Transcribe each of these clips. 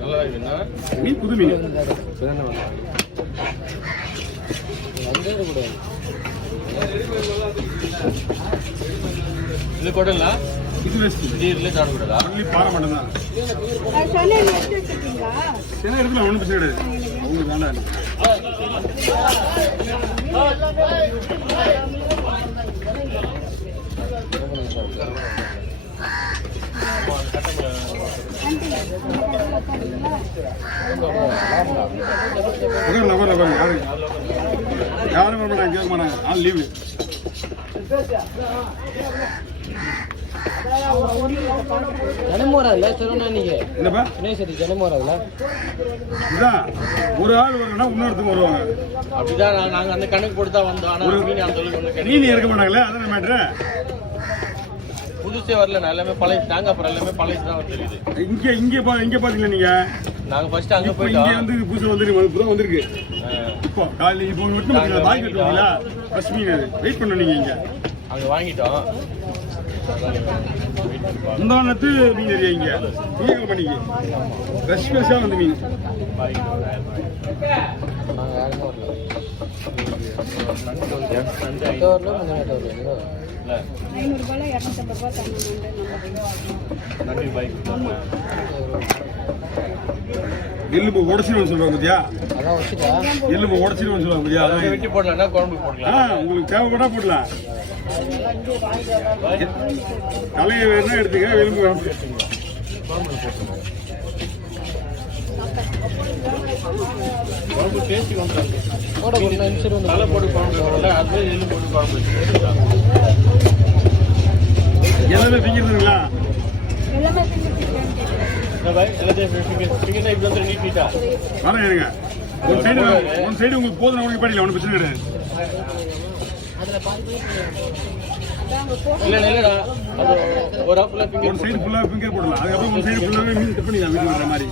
நல்லா இருக்குண்ணா. மீன் புது மீன் இது கூடல இது வேஸ்ட் நீர்ல சாப்பிடக்கூடாதா? ஒன்லி பாறை மட்டும் தான். சின்ன இடத்துல ஒன்றும் பிரச்சனை கிடையாது. அவங்களுக்கு வேண்டாம். யாரும் வர மாட்டாங்க, கேட்க மாட்டாங்க. ஆள் லீவு. ஒரு ஆள் வரணும்னா இன்னொருத்தங்க வருவாங்க. அப்படிதான் நாங்க அந்த கணக்கு போட்டு தான் வந்தோம். ஆனா மீன் இருக்க மாட்டாங்களே, அதான் மேட்ரு. புதுசே வரல, எல்லாமே பழைய தாங்க. அப்புறம் எல்லாமே பழைய தான் தெரியுது. இங்க பாத்தீங்களா நீங்க? நாங்க ஃபர்ஸ்ட் அங்க போய் இங்க வந்து புதுசா வந்து வந்திருக்கு. இப்போ காலையில இப்போ விட்டு பாய் கட்டுவாங்களா, ஃபர்ஸ்ட் மீன் வெயிட் பண்ண நீங்க இங்க அங்க வாங்கிட்டோம். முந்தானத்து மீன் ஏரியா இங்க நீங்க பண்ணிக்க ஃப்ரெஷ் ஃப்ரெஷ்ஷா வந்து மீன். எலும்பு உடச்சிடுவோம் சொல்லுவாங்க பத்தியா? எலும்பு உடச்சிடுவோம் சொல்லுவாங்க பத்தியா? அதை வெட்டி போடலாம், குழம்பு போடலாம். உங்களுக்கு தேவைப்பட்டா போடலாம். தலையை வேணா எடுத்துக்க, எலும்பு வேணும். குழம்பு டேஸ்டி வந்துடும். தலை போட்டு குழம்பு போடல, அது எலும்பு போட்டு குழம்பு எல்லாமே பிங்கிறதுங்களா? ஒன் சைடு உங்களுக்கு போதும், உங்களுக்கு படிக்கல, ஒன்றும் பிரச்சனை கிடையாது. ஒரு சைடு ஃபுல்லா ஃபிங்கர் போடலாம், அதுக்கப்புறம் ஒரு சைடு ஃபுல்லாவே மீன் கட் பண்ணிக்கலாம் வீட்டுக்கு வர மாதிரி.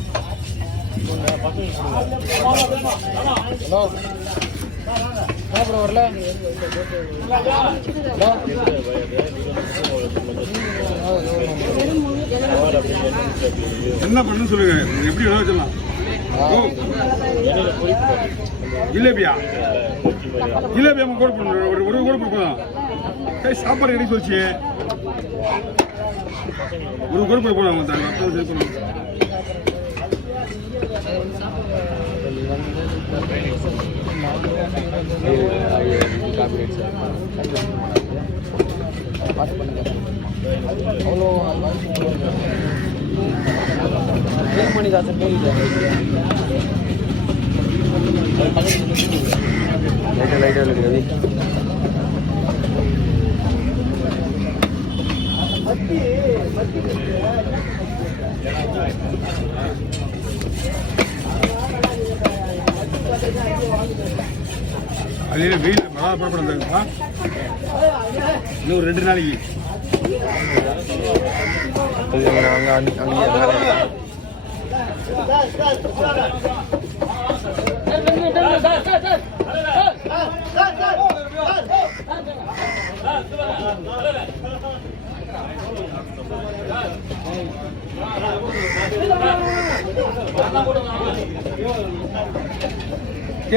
என்ன பண்ணு சொல்லுங்க, எப்படி வேணா வச்சிடலாம். ஜிலேபியா ஜிலேபியா கூட போடணும், ஒரு கூட போடலாம். சாப்பாடு கிடைக்க சொல்லிச்சு, ஒரு கூட போடலாம். அதே வெயில் மழை புறப்படுறாங்கப்பா. இன்னும் ஒரு 2 நாளைக்கு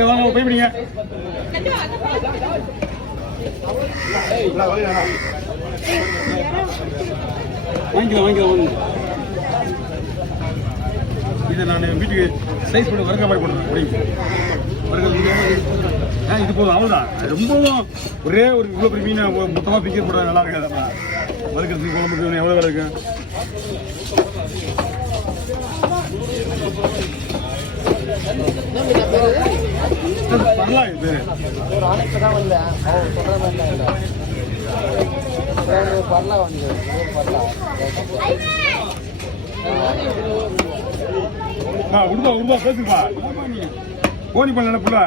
வாங்க போய் பிடிங்க. வாங்கிக்கலாம். இதை நான் வீட்டுக்கு சைஸ் பண்ணி வறுக்க மாதிரி போடுறேன். இது போதும், அவ்வளோதான். ரொம்பவும் ஒரே ஒரு இவ்வளோ பெரிய மீனை மொத்தமாக பிக்கர் போடுறது நல்லா இருக்காது. வறுக்கிறதுக்கு குழம்புக்கு எவ்வளோ வேலை இருக்கு. வரலாம் இது பேர் உருவா பேசுப்பா. கோணி பண்ண புள்ள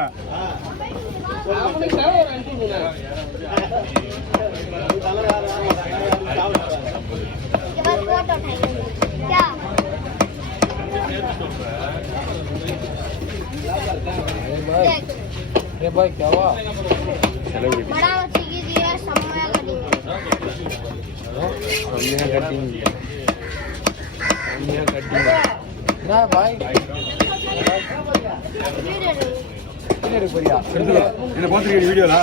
भाई क्या हुआ? बड़ा मच्छी की दिया समय कटिंग என்ன பாய் என்ன பார்த்துருக்கீங்க வீடியோல?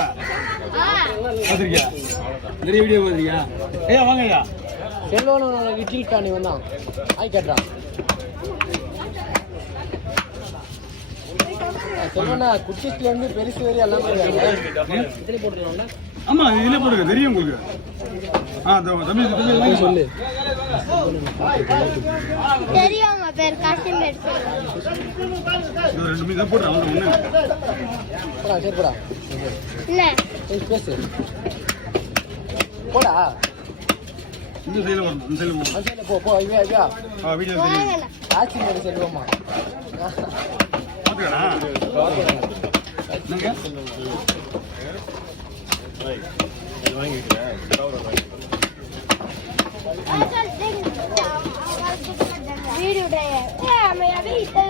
பார்த்துருக்கியா? நிறைய வீடியோ பார்த்துருக்கியா? ஐயா வாங்க ஐயா. செல்வனோட விட்டில் காணி வந்தான் ஆய் கேட்டான். செல்வனா குட்டிஸ்ல இருந்து பெருசு வரை எல்லாம் போட்டுருவாங்க. ஆமா இதுல போடுங்க தெரியும் உங்களுக்கு. தம்பி சொல்லு. தெரியும் பேர் காஷ்மீர். ரெண்டு மீத போடுறேன் ஒண்ணு. போடா சரி போடா. இல்ல பேசு. போடா. இந்த சைடுல வரணும். இந்த சைடுல வரணும். அந்த சைடுல போ போ ஐயா ஐயா. வீடியோ தெரியும். ஆச்சி மேல செல்வமா. பாத்துக்கடா. என்னங்க? வீடியோ டே मैं अभी इतना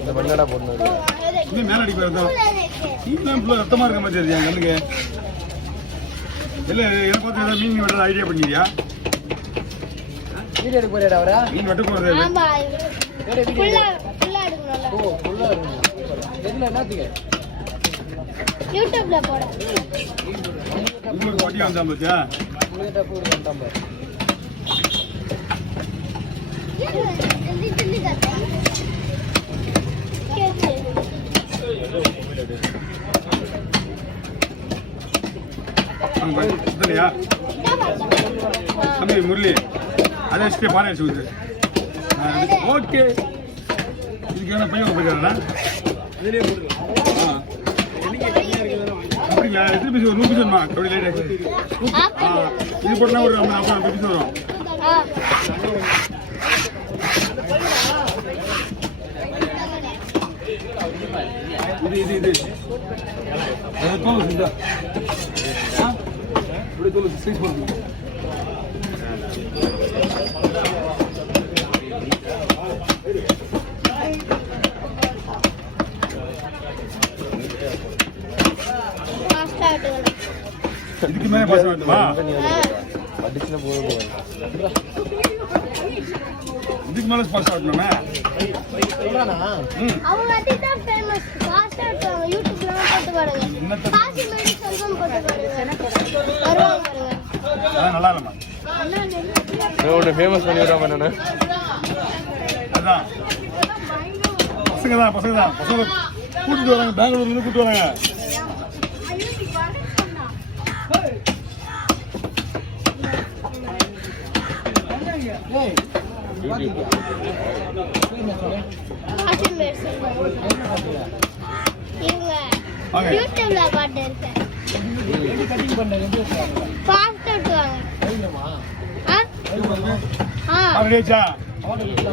இந்த பண்ணடா போடுறது. இது மேல அடி போறதா? இன்னும் இவ்ளோ ரத்தமா இருக்க மாதிரி தெரியுது என் கண்ணுக்கு. இல்ல என்ன பார்த்து ஏதாவது மீன் வெட்டற ஐடியா பண்ணிட்டியா? வீடியோ எடுக்க போறடா அவரா? மீன் வெட்ட போறது. ஆமா வீடியோ ஃபுல்லா எடுக்கணும்ல. ஓ ஃபுல்லா இருக்கு. எதுல என்னத்துக்கு? யூடியூப்ல போட. உங்களுக்கு வட்டி வந்தா பாத்தியா? உங்களுக்கு போடு வந்தாம் பாரு. जल्दी करते हैं இல்லையா? தம்பி முரளி அதை வச்சுட்டு பானை வச்சு ஓகே. இதுக்கு என்ன பையன் போயிருக்காங்களா? அப்படிங்களா? எத்தனை பீஸ் வரும்? 100 பீஸ் வருமா? அப்படி லைட் இது போட்டா ஒரு 50 பீஸ் வரும். இது தோல் செஞ்சா இப்படி தோல் சைஸ் போடுங்க. இதுக்கு மேலே பாச வேண்டுமா? அடிச்சுனா போகுது. இதுக்கு மேலே பாச வேண்டுமா? சொல்றானா? அவங்க அதுதான் ஃபேமஸ். ஃபாஸ்டா இருக்காங்க. யூடியூப்ல போட்டு பாருங்க. காசி மேடி செல்வம் போட்டு பாருங்க. வருவாங்க பாருங்க. நல்லா இல்லம்மா. நான் ஃபேமஸ் பண்ணி விடுறேன் நானு. அதான் பசங்க தான் கூட்டிட்டு வராங்க. பெங்களூர்ல இருந்து கூட்டிட்டு வராங்க. காசி மேடி செல்வம். இவங்க யூடியூப்ல பாட்டு இருக்கு. ஃபாஸ்டா இருக்காங்க. ஆ? ஆ. ரெடியாச்சா?